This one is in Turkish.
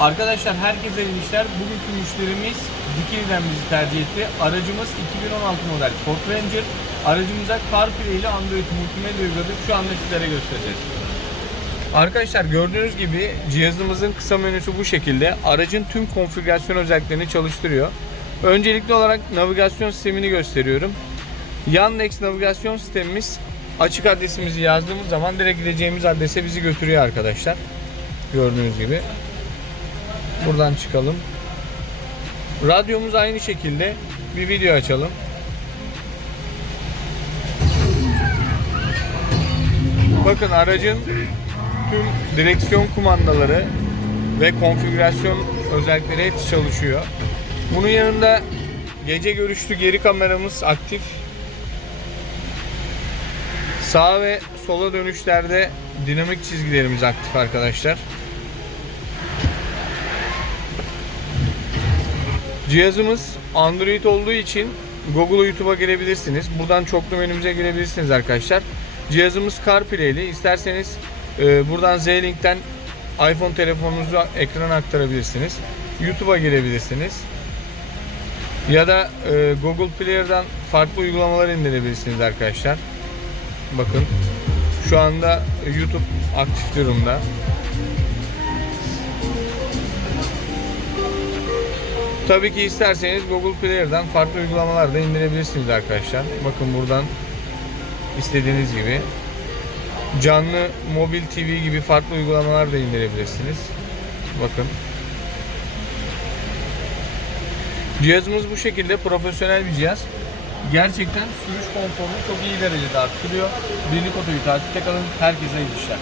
Arkadaşlar herkese iyi işler. Bugünkü müşterimiz Dikili'den bizi tercih etti. Aracımız 2016 model Ford Ranger. Aracımıza CarPlay ile Android multimedya uyguladık. Şu anda sizlere göstereceğiz. Arkadaşlar gördüğünüz gibi cihazımızın kısa menüsü bu şekilde. Aracın tüm konfigürasyon özelliklerini çalıştırıyor. Öncelikli olarak navigasyon sistemini gösteriyorum. Yandex navigasyon sistemimiz açık adresimizi yazdığımız zaman direkt gideceğimiz adrese bizi götürüyor arkadaşlar. Gördüğünüz gibi. Buradan çıkalım. Radyomuz aynı şekilde. Bir video açalım. Bakın aracın tüm direksiyon kumandaları ve konfigürasyon özellikleri hepsi çalışıyor. Bunun yanında gece görüşlü geri kameramız aktif. Sağ ve sola dönüşlerde dinamik çizgilerimiz aktif arkadaşlar. Cihazımız Android olduğu için Google YouTube'a girebilirsiniz. Buradan çoklu menümüze girebilirsiniz arkadaşlar. Cihazımız CarPlay'li. İsterseniz e, buradan Z-Link'ten iPhone telefonunuzu ekrana aktarabilirsiniz. YouTube'a girebilirsiniz. Ya da e, Google Player'dan farklı uygulamalar indirebilirsiniz arkadaşlar. Bakın şu anda YouTube aktif durumda. Tabii ki isterseniz Google Player'dan farklı uygulamalar da indirebilirsiniz arkadaşlar. Bakın buradan istediğiniz gibi canlı mobil TV gibi farklı uygulamalar da indirebilirsiniz. Bakın. Cihazımız bu şekilde profesyonel bir cihaz. Gerçekten sürüş konforunu çok iyi derecede arttırıyor. Birlik Oto'yu takipte kalın. Herkese iyi işler.